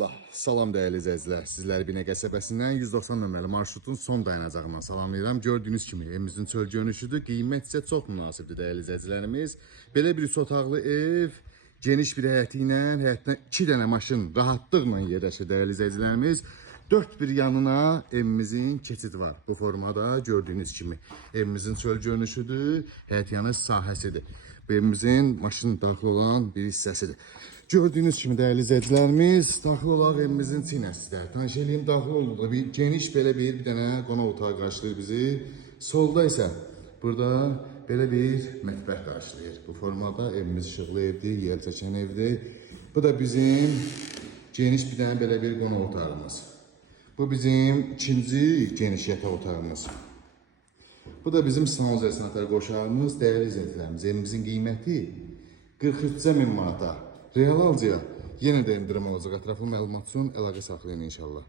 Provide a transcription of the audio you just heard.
Allah. Salam dəyərli izləyicilər. Sizləri Binə qəsəbəsindən 190 nömrəli marşrutun son dayanacağından salamlayıram. Gördüyünüz kimi evimizin çöl görünüşüdür. Qiymət isə çox münasibdir dəyərli izləyicilərimiz. Belə bir 3 otaqlı ev, geniş bir həyəti ilə, həyətdən 2 dənə maşın rahatlıqla yerləşir dəyərli izləyicilərimiz. 4 bir yanına evimizin keçidi var. Bu formada gördüyünüz kimi evimizin çöl görünüşüdür. Həyət yanı sahəsidir. Bu evimizin maşın daxil olan bir hissəsidir. Gördüyünüz kimi dəyərli izləyicilərimiz, daxil olaraq evimizin sinəsidir. Tanış eləyim, daxil olduqda bir geniş belə bir dənə qonaq otağı qarşılayır bizi. Solda isə burada belə bir mətbəx qarşılayır. Bu formada evimiz işıqlı evdir, yer çəkən evdir. Bu da bizim geniş bir dənə belə bir qonaq otağımız. Bu bizim ikinci geniş yataq otağımız. Bu da bizim sanuzel sanatlar qoşağımız. Dəyərli izləyicilərimiz, evimizin qiyməti 43.000 manata. Real alıcıya yenə də endirim olacaq. Ətraflı məlumat üçün əlaqə saxlayın inşallah.